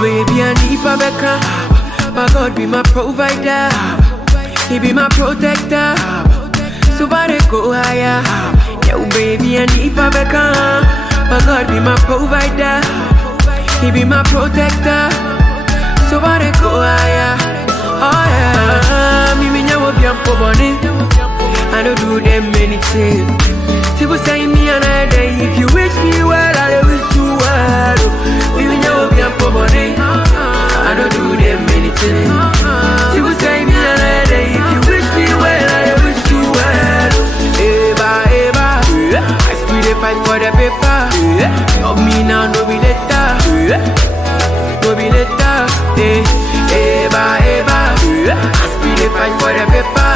baby, I need Babeka. My God be my provider. He be my protector. So far they go higher. Yo, baby, I need Babeka. My God be my provider. He be my protector. So far they go higher. Oh yeah. Me nyawo biampo boni. I don't do them anything. People say me another day. If you wish me well, I wish you well. Me nyawo biampo boni. I don't do them anything. People say me another day. If you wish me well, I wish you well. Eva, Eva, I still dey fight for the paper. Of me now, no be later. No be later. Eva, Eva, I still dey fight for the paper.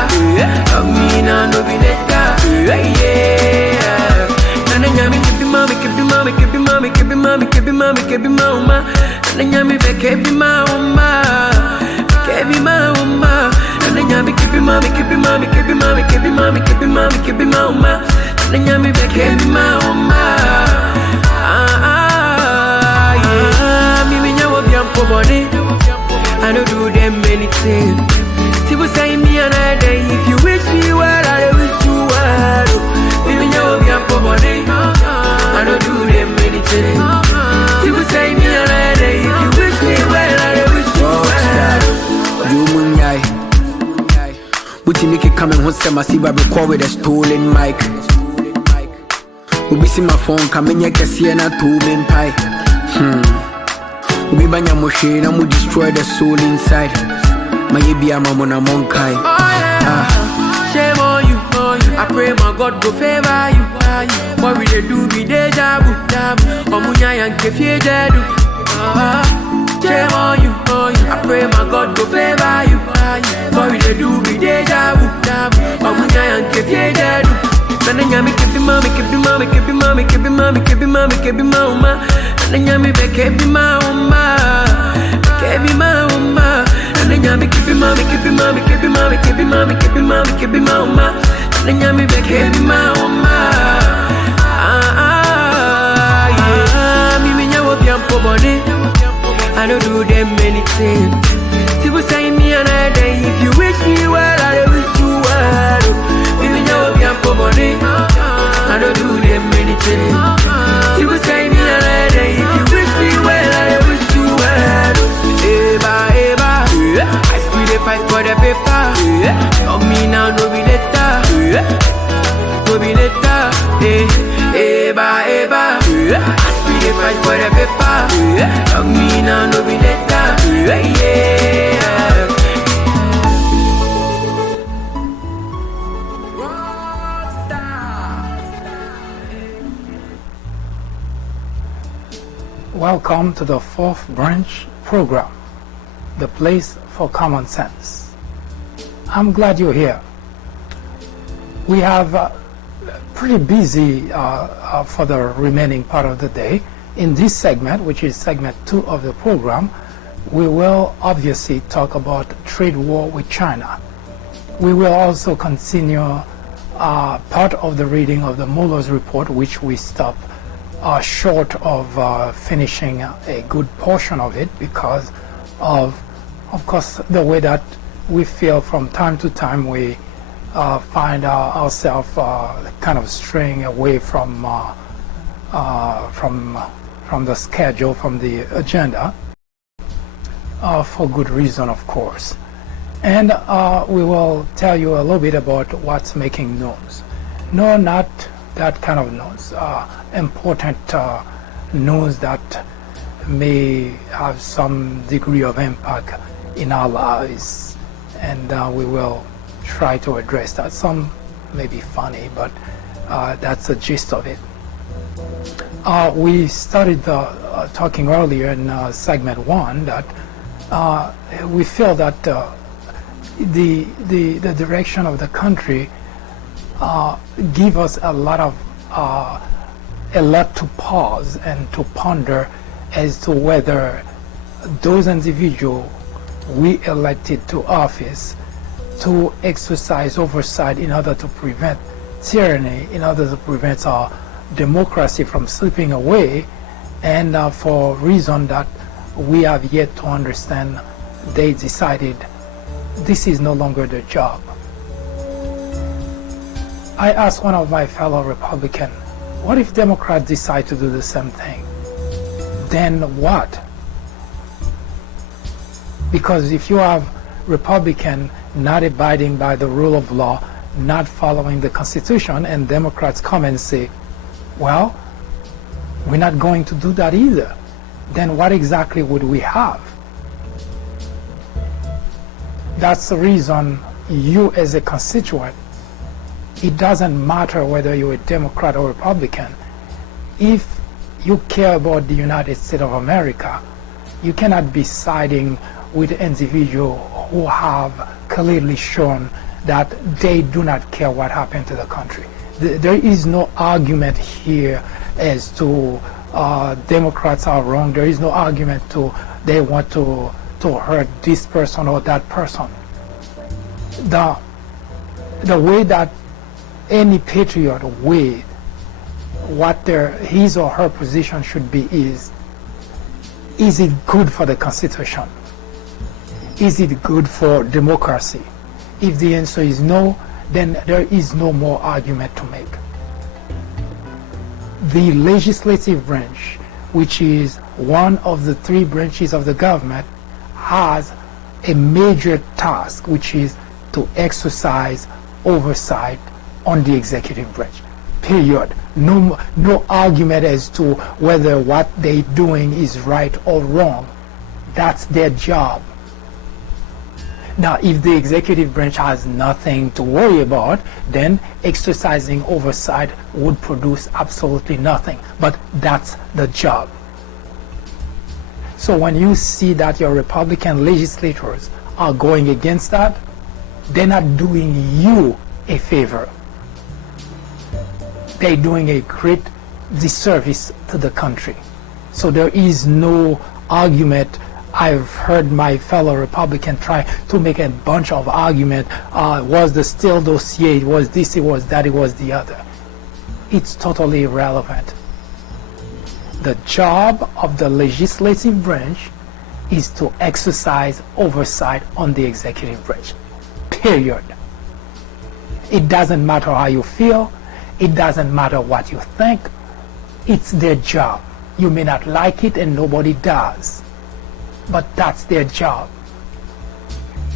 Of me now, no be later. Yeah. Nana nyami kebi mama, kebi mama, kebi mama, kebi mama, kebi mama, kebi mama. Nana nyami be kebi mama, kebi mama. Nana nyami kebi mama, kebi mama, kebi mama, kebi mama, kebi mama, kebi mama. Nana nyami be kebi mama. Me nyawo biampo boni. I don't do them anything. People say me another day. If you wish me well, I wish you well. Me nyawo biampo boni. I don't do them anything. People say me another day. If you wish me well, I wish you well. You munyai. Buti make come and host them. I see Baby call with a stolen mic. We see my phone coming here, see na two main pie. We banya machine and we destroy the soul inside. My baby, I'm on a monkai. Shame on you. I pray my God go favor you. What will they do? Be deja vu. Omunya yanke fie dedu. Shame on you. I pray my God go favor you. What will they do? Be deja vu. Omunya yanke fie dedu. Nana nyami kebi mama, kebi mama, kebi mama, kebi mama, kebi mama, kebi mama. Nana nyami be kebi mama, kebi mama. Nana nyami kebi mama, kebi mama, kebi mama, kebi mama, kebi mama, kebi mama. Nana nyami be kebi mama. Me nyawo biampo boni. I don't do them anything. People say me another day. If you wish me well, I wish you well. Me nyawo biampo boni. I don't do them anything. People say me another day. If you wish me well, I wish you well. Eva, Eva, I still dey fight for the paper. Of me now, no be later. No be later. Eva, Eva, I still dey fight for the paper. Of me now, no be later. Yeah. Welcome to the fourth branch program, the place for common sense. I'm glad you're here. We have pretty busy for the remaining part of the day. In this segment, which is segment 2 of the program, we will obviously talk about trade war with China. We will also continue part of the reading of the Mueller's report, which we stopped short of finishing a good portion of it because of course, the way that we feel from time to time. We find ourselves kind of straying away from the schedule, from the agenda, for good reason, of course. And we will tell you a little bit about what's making news. No, not that kind of news. Important news that may have some degree of impact in our lives, and we will try to address that. Some may be funny, but that's the gist of it. We started talking earlier in segment 1 that we feel that the direction of the country give us a lot to pause and to ponder as to whether those individuals we elected to office to exercise oversight in order to prevent tyranny, in order to prevent our democracy from slipping away, and for reason that we have yet to understand they decided this is no longer their job. I asked one of my fellow Republicans, what if Democrats decide to do the same thing? Then what? Because if you have Republicans not abiding by the rule of law, not following the Constitution, and Democrats come and say, well, we're not going to do that either, then what exactly would we have? That's the reason you as a constituent, it doesn't matter whether you're a Democrat or Republican. If you care about the United States of America, you cannot be siding with individuals who have clearly shown that they do not care what happened to the country. There is no argument here as to Democrats are wrong. There is no argument to they want to hurt this person or that person. The way that any patriot weigh what his or her position should be is it good for the Constitution? Is it good for democracy? If the answer is no, then there is no more argument to make. The legislative branch, which is one of the three branches of the government, has a major task, which is to exercise oversight on the executive branch. Period. No argument as to whether what they're doing is right or wrong. That's their job. Now, if the executive branch has nothing to worry about, then exercising oversight would produce absolutely nothing. But that's the job. So when you see that your Republican legislators are going against that, they're not doing you a favor. They're doing a great disservice to the country. So there is no argument. I've heard my fellow Republican try to make a bunch of argument. Was the Steele dossier, it was this, it was that, it was the other. It's totally irrelevant. The job of the legislative branch is to exercise oversight on the executive branch. Period. It doesn't matter how you feel. It doesn't matter what you think. It's their job. You may not like it, and nobody does. But that's their job.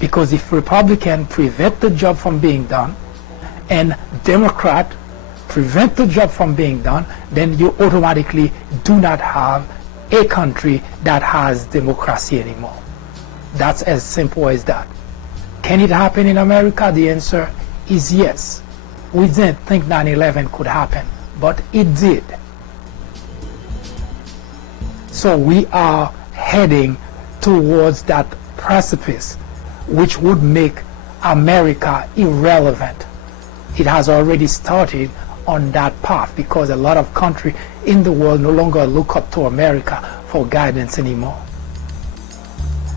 Because if Republicans prevent the job from being done, and Democrats prevent the job from being done, then you automatically do not have a country that has democracy anymore. That's as simple as that. Can it happen in America? The answer is yes. We didn't think 9/11 could happen, but it did. So we are heading towards that precipice, which would make America irrelevant. It has already started on that path because a lot of countries in the world no longer look up to America for guidance anymore.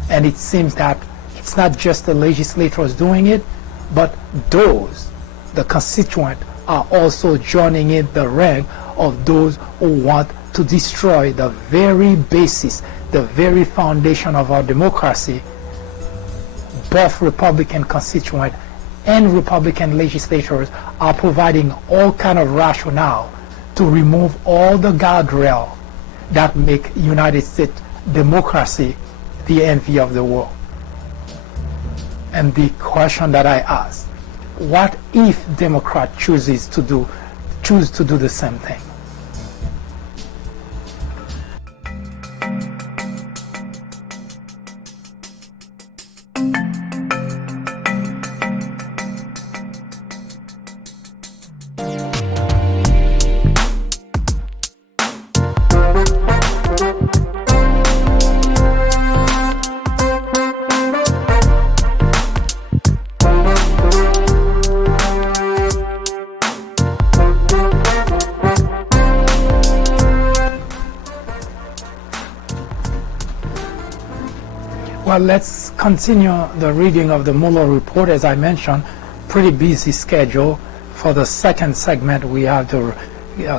And it seems that it's not just the legislators doing it, but the constituents are also joining in the rank of those who want to destroy the very basis, the very foundation of our democracy. Both Republican constituents and Republican legislators are providing all kind of rationale to remove all the guardrails that make United States democracy the envy of the world. And the question that I ask, what if Democrat choose to do the same thing? Well, let's continue the reading of the Mueller report. As I mentioned, pretty busy schedule. For the second segment, we have to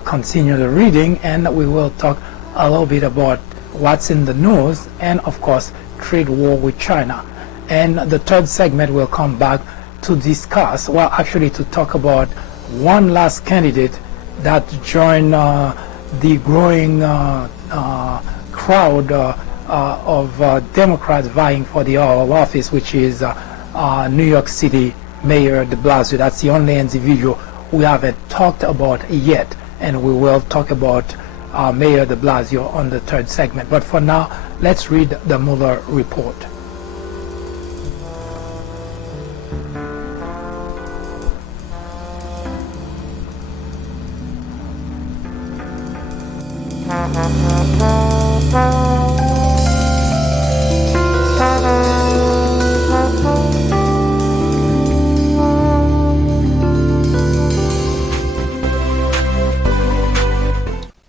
continue the reading, and we will talk a little bit about what's in the news, and of course trade war with China. And the third segment will come back to discuss, well, actually to talk about one last candidate that joined the growing crowd of Democrats vying for the Oval Office, which is New York City Mayor de Blasio. That's the only individual we haven't talked about yet, and we will talk about Mayor de Blasio on the third segment. But for now, let's read the Mueller report.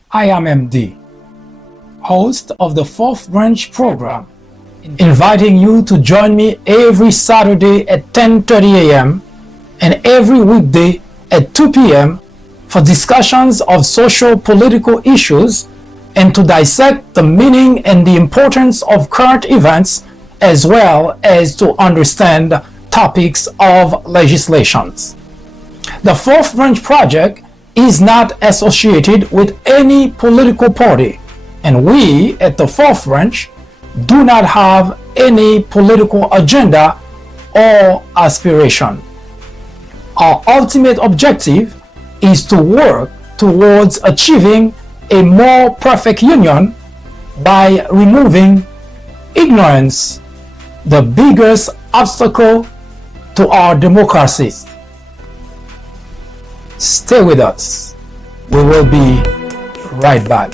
I am MD, host of the Fourth Branch program, inviting you to join me every Saturday at 10:30 a.m. and every weekday at 2 p.m. for discussions of social political issues and to dissect the meaning and the importance of current events, as well as to understand topics of legislations. The Fourth Branch Project is not associated with any political party, and we at the Fourth Branch do not have any political agenda or aspiration. Our ultimate objective is to work towards achieving a more perfect union by removing ignorance, the biggest obstacle to our democracy. Stay with us. We will be right back.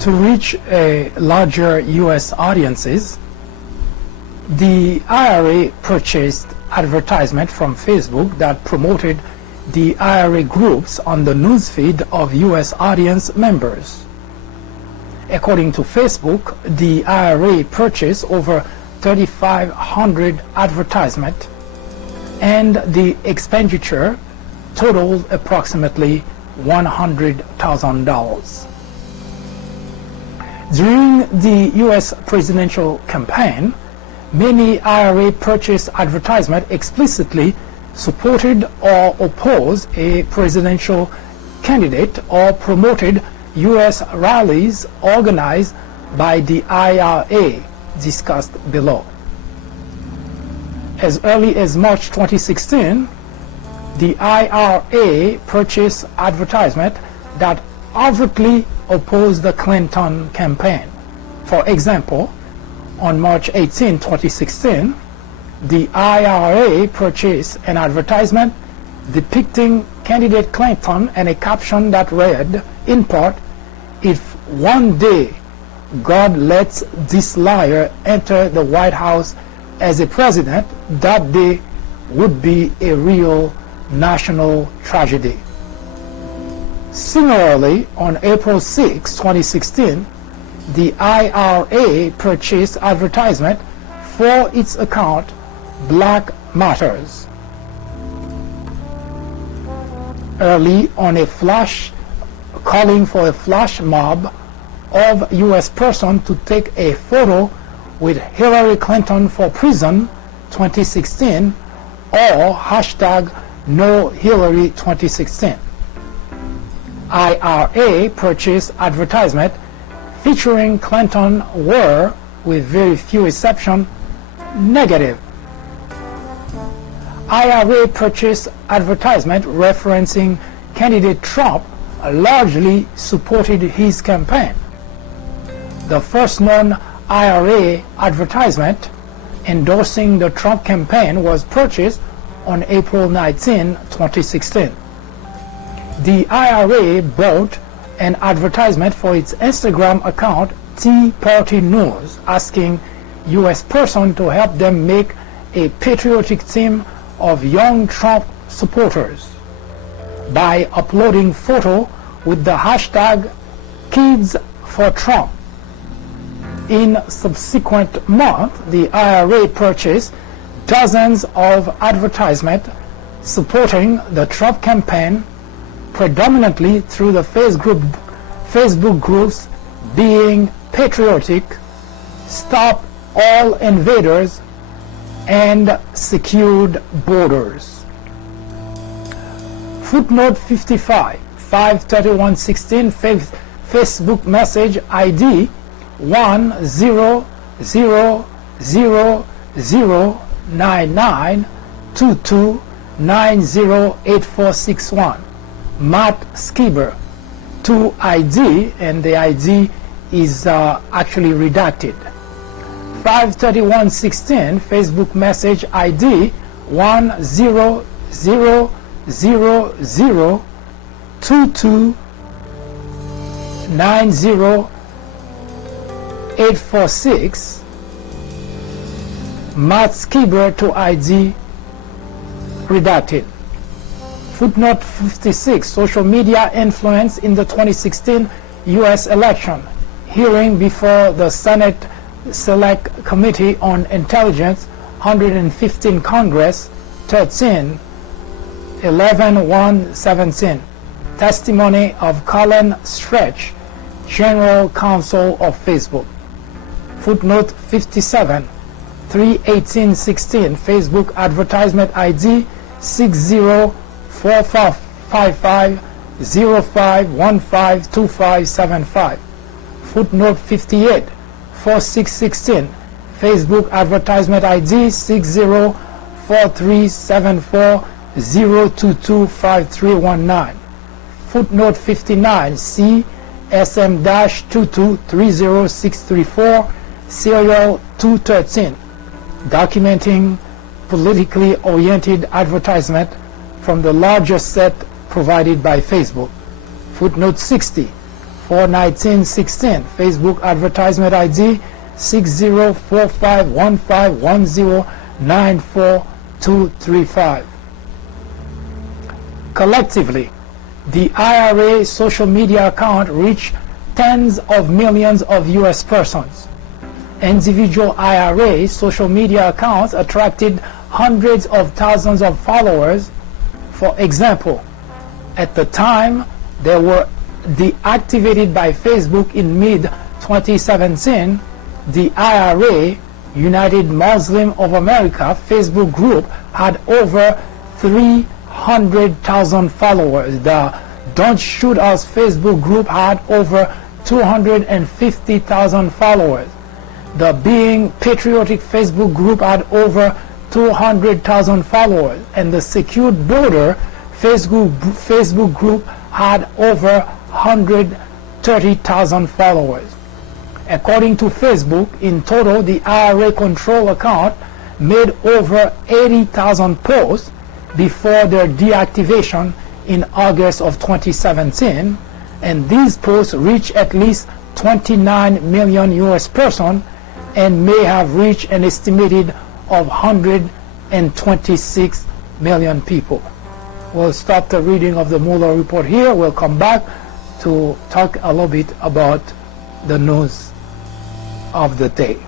To reach a larger U.S. audiences, the IRA purchased advertisement from Facebook that promoted the IRA groups on the newsfeed of U.S. audience members. According to Facebook, the IRA purchased over 3,500 advertisements, and the expenditure totaled approximately $100,000. During the U.S. presidential campaign, many IRA purchase advertisements explicitly supported or opposed a presidential candidate or promoted U.S. rallies organized by the IRA, discussed below. As early as March 2016, the IRA purchased advertisement that overtly opposed the Clinton campaign. For example, on March 18, 2016, the IRA purchased an advertisement depicting candidate Clinton and a caption that read, in part, "If one day God lets this liar enter the White House as a president, that day would be a real national tragedy." Similarly, on April 6, 2016, the IRA purchased advertisement for its account Black Matters. Early on, a flash calling for a flash mob of U.S. person to take a photo with Hillary Clinton for prison 2016 or hashtag No Hillary 2016. IRA purchased advertisement featuring Clinton were, with very few exceptions, negative. IRA purchased advertisement referencing candidate Trump largely supported his campaign. The first known IRA advertisement endorsing the Trump campaign was purchased on April 19, 2016. The IRA bought an advertisement for its Instagram account, Tea Party News, asking U.S. persons to help them make a patriotic team of young Trump supporters by uploading photo with the hashtag Kids for Trump. In subsequent months, the IRA purchased dozens of advertisements supporting the Trump campaign, predominantly through the Facebook groups Being Patriotic, Stop All Invaders, and Secured Borders. Footnote 55, 5/31/16, Facebook message ID 100009922908461. Matt Skiber to ID, and the ID is actually redacted. 5/31/16, Facebook message ID 1000022908446. Matt Skiber to ID redacted. Footnote 56, social media influence in the 2016 U.S. election. Hearing before the Senate Select Committee on Intelligence, 115 Congress, 13/11/117. Testimony of Colin Stretch, General Counsel of Facebook. Footnote 57, 3/18/16, Facebook advertisement ID 60455505152575. Footnote 58, 4/6/16, Facebook advertisement ID 604374022539. Footnote 59, C SM-2230634, serial 213, documenting politically oriented advertisement from the largest set provided by Facebook. Footnote 60, 4/19/16, Facebook advertisement ID 60451510942235. Collectively, the IRA social media account reached tens of millions of U.S. persons. Individual IRA social media accounts attracted hundreds of thousands of followers. For example, at the time they were deactivated by Facebook in mid-2017, the IRA, United Muslim of America Facebook group, had over 300,000 followers. The Don't Shoot Us Facebook group had over 250,000 followers. The Being Patriotic Facebook group had over 200,000 followers, and the Secured Border Facebook group had over 130,000 followers. According to Facebook, in total, the IRA control account made over 80,000 posts before their deactivation in August of 2017, and these posts reached at least 29 million U.S. persons and may have reached an estimated of 126 million people. We'll stop the reading of the Mueller report here. We'll come back to talk a little bit about the news of the day.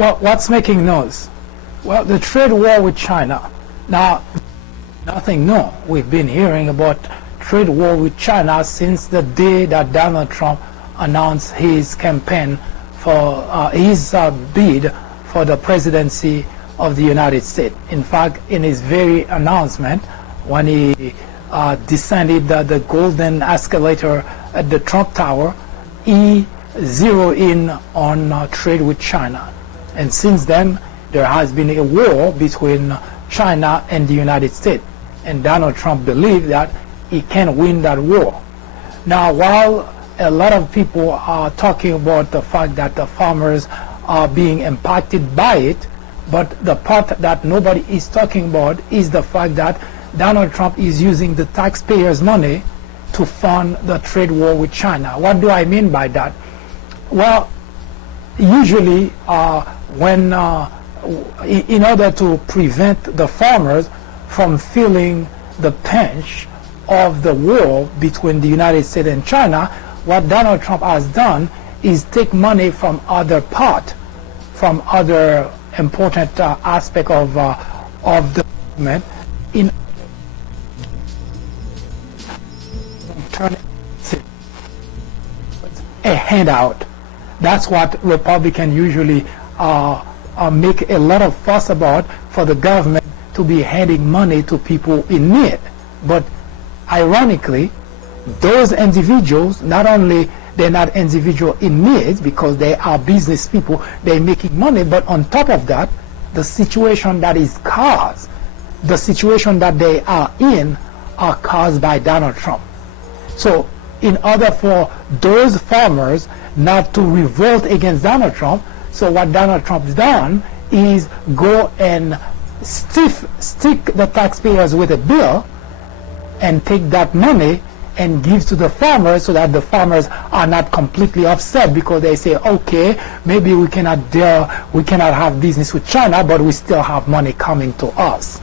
Well, what's making noise? Well, the trade war with China. Now, nothing new. We've been hearing about trade war with China since the day that Donald Trump announced his campaign for his bid for the presidency of the United States. In fact, in his very announcement, when he descended the golden escalator at the Trump Tower, he zeroed in on trade with China. And since then, there has been a war between China and the United States. And Donald Trump believed that he can win that war. Now, while a lot of people are talking about the fact that the farmers are being impacted by it, but the part that nobody is talking about is the fact that Donald Trump is using the taxpayers' money to fund the trade war with China. What do I mean by that? Well, usually in order to prevent the farmers from feeling the pinch of the war between the United States and China, what Donald Trump has done is take money from other important aspect of the government in turn it a handout. That's what Republicans usually make a lot of fuss about, for the government to be handing money to people in need. But ironically, those individuals, not only they're not individual in need because they are business people, they're making money, but on top of that, the situation that is caused, the situation that they are in, are caused by Donald Trump. So in order for those farmers not to revolt against Donald Trump, so what Donald Trump's done is go and stick the taxpayers with a bill and take that money and give to the farmers, so that the farmers are not completely upset, because they say, okay, maybe we cannot have business with China, but we still have money coming to us,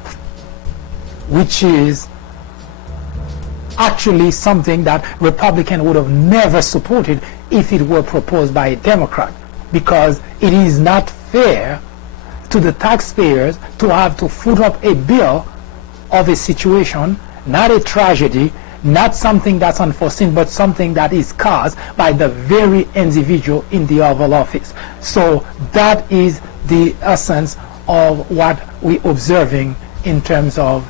which is actually something that Republican would have never supported if it were proposed by a Democrat, because it is not fair to the taxpayers to have to foot up a bill of a situation, not a tragedy, not something that's unforeseen, but something that is caused by the very individual in the Oval Office. So that is the essence of what we're observing in terms of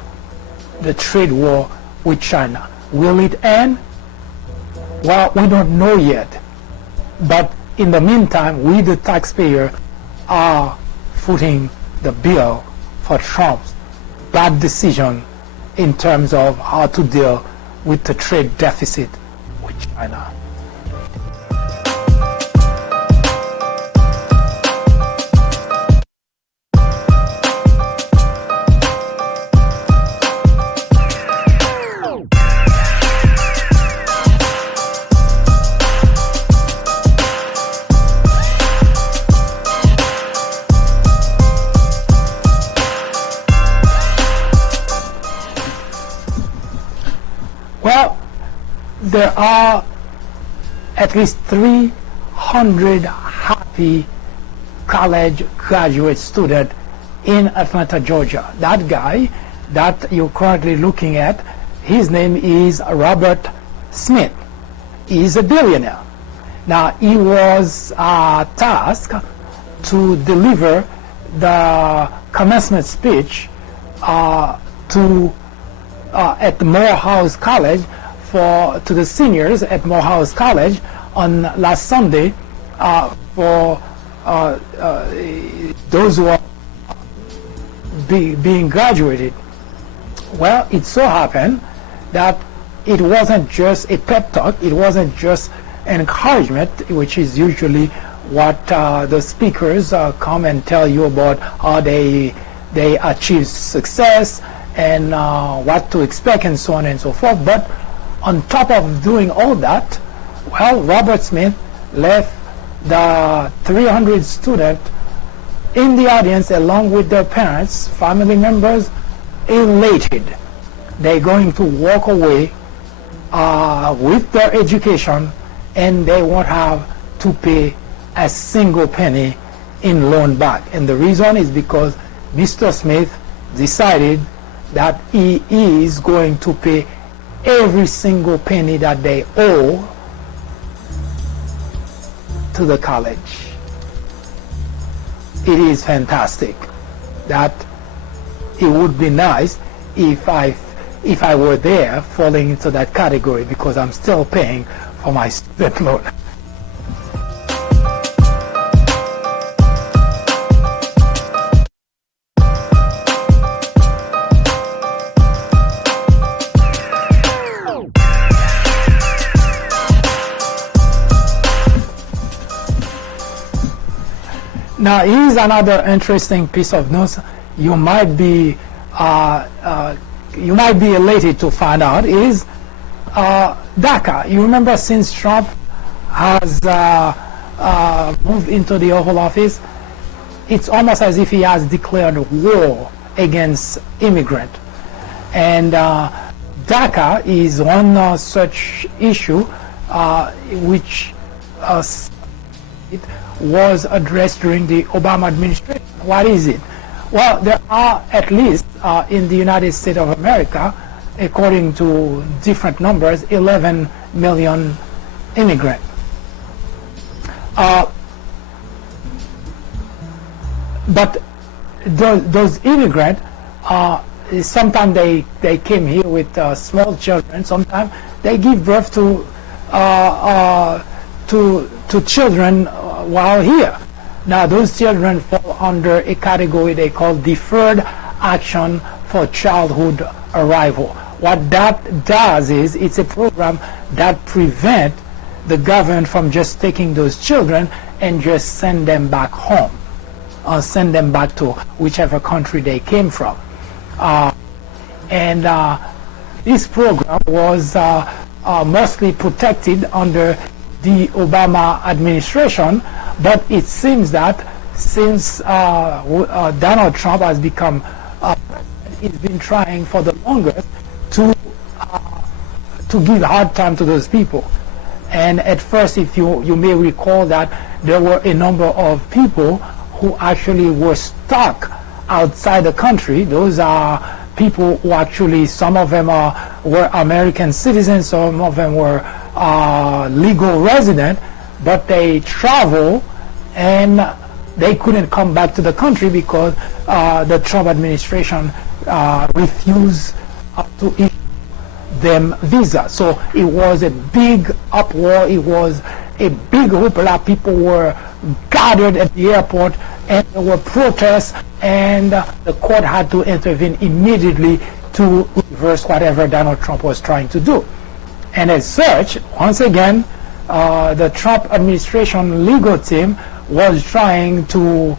the trade war with China. Will it end? Well, we don't know yet. But in the meantime, we, the taxpayer, are footing the bill for Trump's bad decision in terms of how to deal with the trade deficit with China. Well, there are at least 300 happy college graduate students in Atlanta, Georgia. That guy that you're currently looking at, his name is Robert Smith. He's a billionaire. Now, he was tasked to deliver the commencement speech at Morehouse College to the seniors at Morehouse College on last Sunday for those who are being graduated. Well, it so happened that it wasn't just a pep talk, it wasn't just an encouragement, which is usually what the speakers come and tell you about how they achieve success and what to expect and so on and so forth. But on top of doing all that, well, Robert Smith left the 300 students in the audience along with their parents, family members, elated. They're going to walk away with their education, and they won't have to pay a single penny in loan back. And the reason is because Mr. Smith decided that he is going to pay every single penny that they owe to the college. It is fantastic. That it would be nice if I were there falling into that category, because I'm still paying for my student loan. Now, here's another interesting piece of news. You might be elated to find out is DACA. You remember, since Trump has moved into the Oval Office, it's almost as if he has declared war against immigrants. And DACA is one such issue which it was addressed during the Obama administration. What is it? Well, there are at least in the United States of America, according to different numbers, 11 million immigrants. But those immigrants, sometimes they came here with small children. Sometimes they give birth to children while here. Now, those children fall under a category they call Deferred Action for Childhood Arrival. What that does is, it's a program that prevents the government from just taking those children and just send them back home, or send them back to whichever country they came from. This program was mostly protected under the Obama administration, but it seems that since Donald Trump has become he's been trying for the longest to give hard time to those people. And at first, if you may recall, that there were a number of people who actually were stuck outside the country. Those are people who actually, some of them were American citizens, some of them were legal resident, but they travel and they couldn't come back to the country because the Trump administration refused to issue them visa. So it was a big uproar. It was a big hoopla. People were gathered at the airport, and there were protests, and the court had to intervene immediately to reverse whatever Donald Trump was trying to do. And as such, once again, the Trump administration legal team was trying to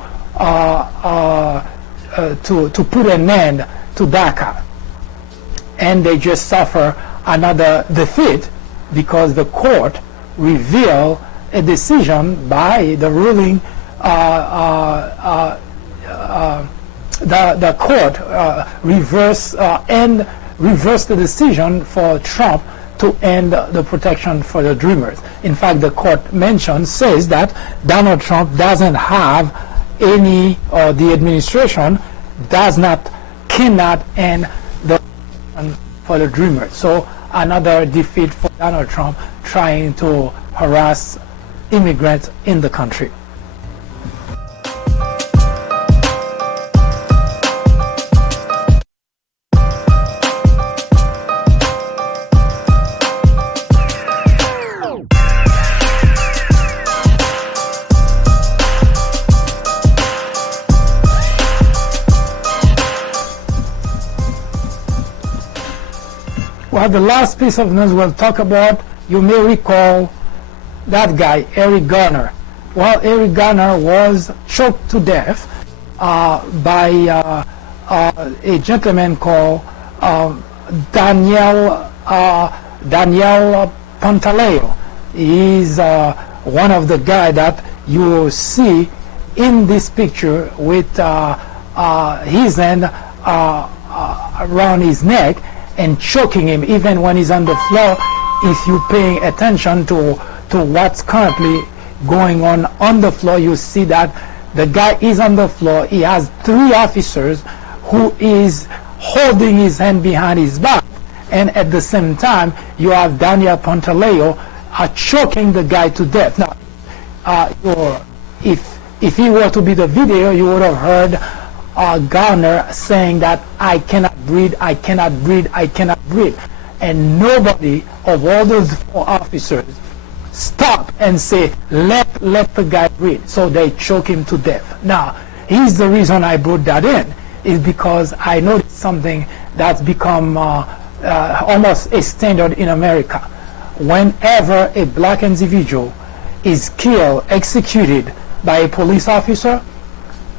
put an end to DACA. And they just suffer another defeat because the court revealed a decision by the ruling. The court reversed the decision for Trump to end the protection for the Dreamers. In fact, the court says that Donald Trump doesn't have any, or the administration cannot end the protection for the Dreamers. So another defeat for Donald Trump trying to harass immigrants in the country. Well, the last piece of news we'll talk about, you may recall that guy, Eric Garner. Well, Eric Garner was choked to death by a gentleman called Daniel Pantaleo. He's one of the guys that you see in this picture with his hand around his neck and choking him even when he's on the floor. If you're paying attention to what's currently going on the floor, you see that The guy is on the floor. He has 3 officers who is holding his hand behind his back, and at the same time you have Daniel Pantaleo choking the guy to death. Now, if he were to be the video, you would have heard Garner saying that I cannot breathe, I cannot breathe, I cannot breathe, and nobody of all those 4 officers stop and say let the guy breathe. So they choke him to death. Now, here's the reason I brought that in, is because I noticed something that's become almost a standard in America. Whenever a black individual is killed, executed by a police officer,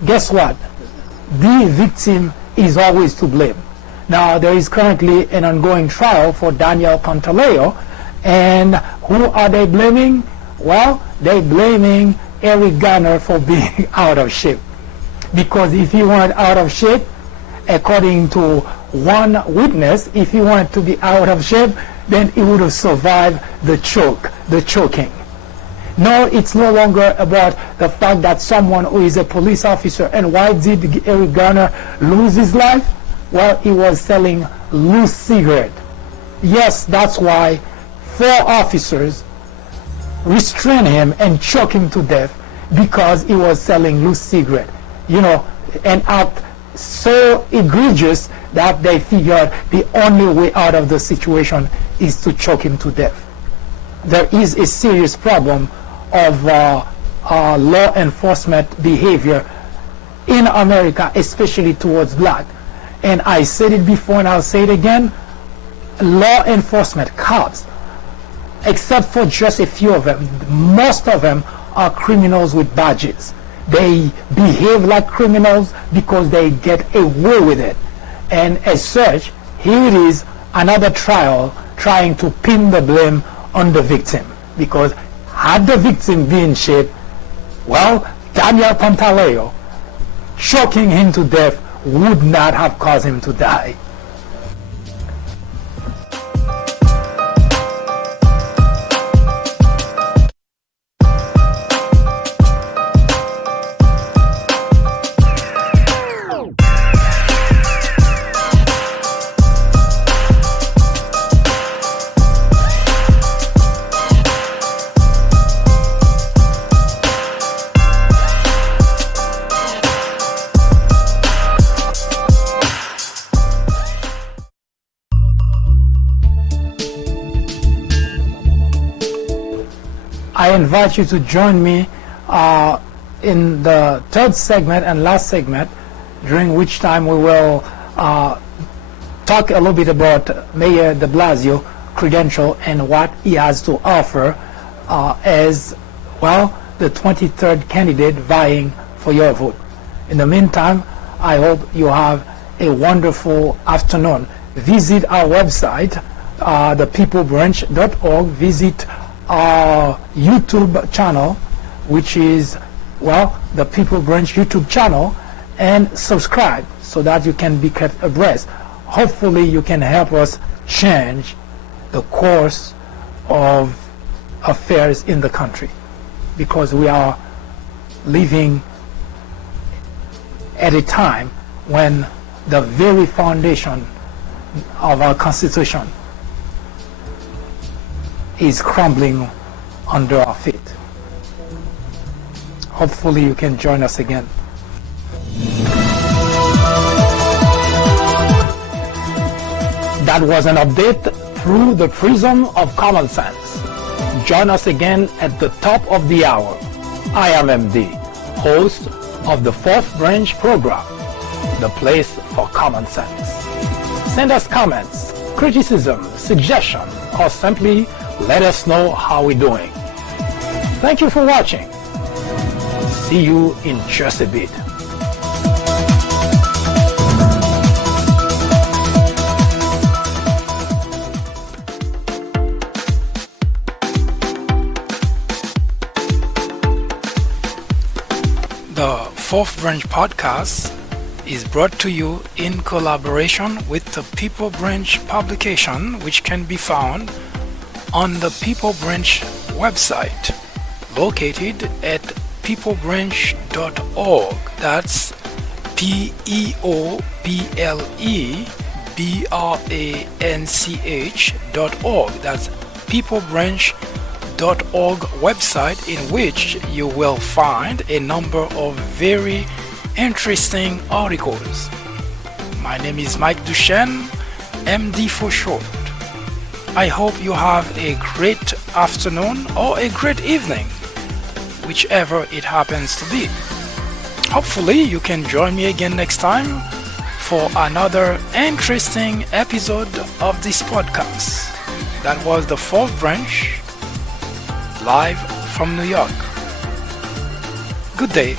guess what? The victim is always to blame. Now, there is currently an ongoing trial for Daniel Pantaleo, and who are they blaming? Well, they're blaming Eric Garner for being out of shape. Because if he weren't out of shape, according to one witness, if he wanted to be out of shape, then he would have survived the choking. No, it's no longer about the fact that someone who is a police officer. And why did Eric Garner lose his life? Well, he was selling loose cigarette. Yes, that's why 4 officers restrained him and choked him to death, because he was selling loose cigarette. You know, an act so egregious that they figured the only way out of the situation is to choke him to death. There is a serious problem of law enforcement behavior in America, especially towards black. And I said it before and I'll say it again, law enforcement, cops, except for just a few of them, most of them are criminals with badges. They behave like criminals because they get away with it. And as such, here it is, another trial trying to pin the blame on the victim. Because had the victim been in shape, well, Daniel Pantaleo choking him to death would not have caused him to die. I invite you to join me in the 3rd segment and last segment, during which time we will talk a little bit about Mayor de Blasio credential and what he has to offer as, well, the 23rd candidate vying for your vote. In the meantime, I hope you have a wonderful afternoon. Visit our website, thepeoplebranch.org. Visit our YouTube channel, which is, well, the People Branch YouTube channel, and subscribe so that you can be kept abreast. Hopefully you can help us change the course of affairs in the country, because we are living at a time when the very foundation of our Constitution is crumbling under our feet. Hopefully you can join us again. That was an update through the prism of common sense. Join us again at the top of the hour. I am MD, host of the 4th Branch program, the place for common sense. Send us comments, criticism, suggestion, or simply let us know how we're doing. Thank you for watching. See you in just a bit. The 4th Branch podcast is brought to you in collaboration with the People Branch publication, which can be found on the People Branch website, located at peoplebranch.org. That's peoplebranch.org. That's peoplebranch.org website, in which you will find a number of very interesting articles. My name is Mike Duchesne, MD for short. I hope you have a great afternoon or a great evening, whichever it happens to be. Hopefully you can join me again next time for another interesting episode of this podcast. That was the Fourth Branch, live from New York. Good day.